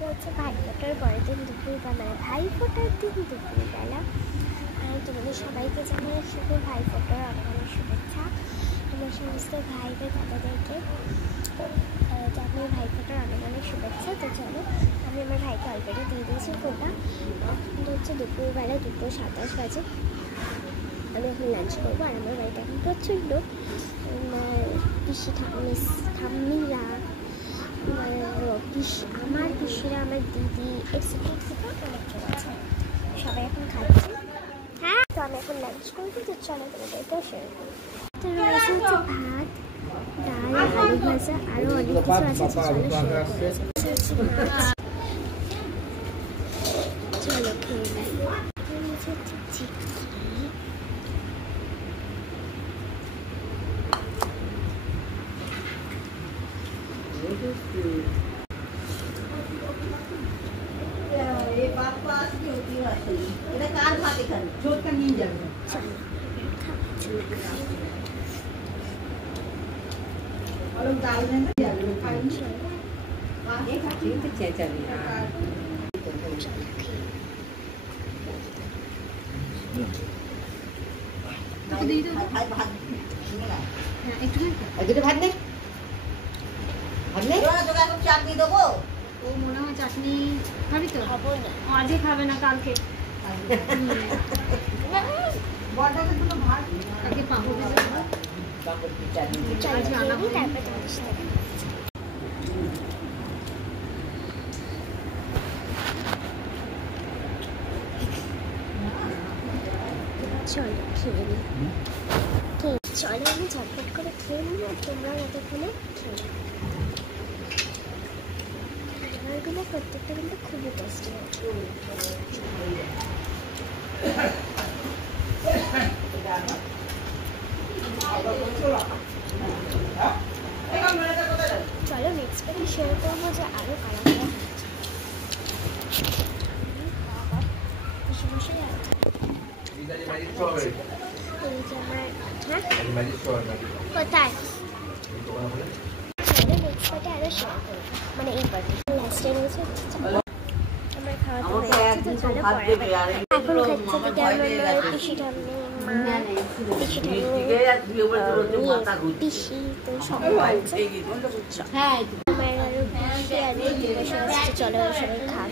আজকে হচ্ছে ভাইফোঁটার পরের দিন দুপুরবেলা, মানে ভাইফোঁটার দিন দুপুরবেলা। তোমাদের সবাইকে জানাই শুভ ভাইফোঁটার অনেক অনেক শুভেচ্ছা। তোমার সমস্ত ভাইদের দাদাদেরকে জানাই ভাইফোঁটার অনেক অনেক শুভেচ্ছা। তো চলো, আমি আমার ভাইকে অলরেডি দিয়ে দিয়েছি ফোঁটা। কিন্তু হচ্ছে দুপুরবেলা 2:27 বাজে। আমি এখন লাঞ্চ করবো। আর আমার বাড়িতে এখন প্রচণ্ড পিসি ঠাম্মিরা, আমার পিসিরা, আমার দিদি এক্সেট্রা অনেকজন আছে, সবাই এখন খাচ্ছে। হ্যাঁ, তো আমি এখন লাঞ্চ করবো। তো চলো তোমাদেরকেও শেয়ার করবো। তো রয়েছে হচ্ছে ভাত, ডাল, আলু ভাজা, আরও অনেক কিছু আছে। চলো শেয়ার করবো। চলো খেয়ে নিই। চাটনি দেবো। ও মনে হয় চাটনি খাবি তো? খাবো না, আজকে খাবে না, কালকে কালকে পাবো। চলো খেয়ে নিই। চলো আমি ঝটপট করে খেয়ে নিই, আর তোমরা যতক্ষণে খেয়ে নিই। খাবারগুলো প্রত্যেকটা কিন্তু খুবই টেস্টি হয়। চলো নেক্সট টাইম শেয়ার করবো যে আরও কারা কারা সমস্যাই আছে। কোথায় নেক্সট পার্টে আরও শেয়ার করবো, মানে এই পার্টে লাস্টে রয়েছে। আমার খাওয়া তো হয়ে গেছে। তো চলো এখন খাচ্ছে কেমন পিসি ঠাম্মি, পিসি, তো সবাই খাচ্ছে। আমার আরও পিসি আছে, চলো সবাই খাওয়া